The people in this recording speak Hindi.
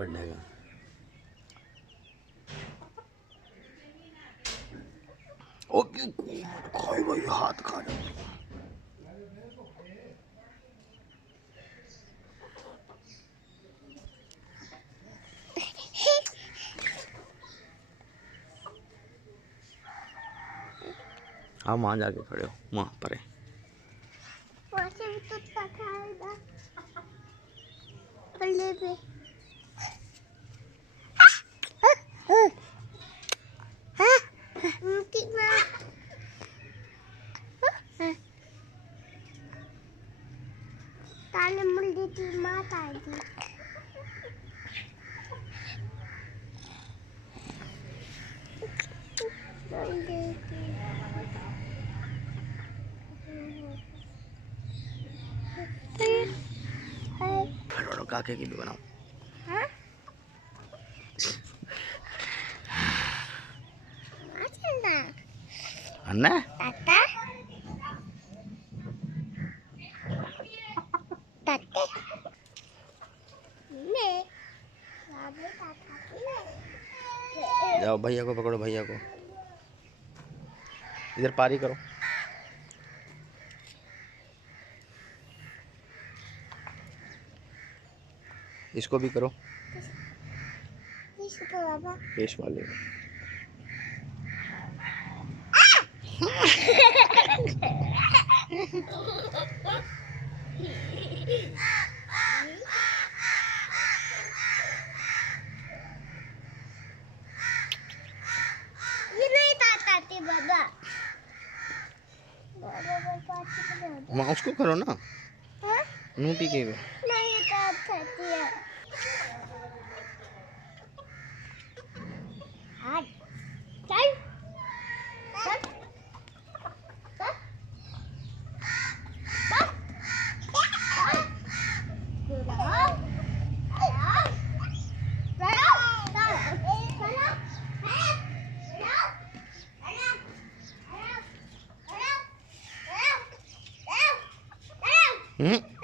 बढ़ने का। ओके खाए भाई, हाथ खा रहे। हाँ वहाँ जाके खड़े हो, वहाँ पर है। काके की भी बनाओ। अन्ना जाओ भैया को पकड़ो, भैया को इधर पारी करो। इसको भी करो, पेश वाले वहाँ उसको करो ना, नूटी के नहीं खाती है। चल हम्म।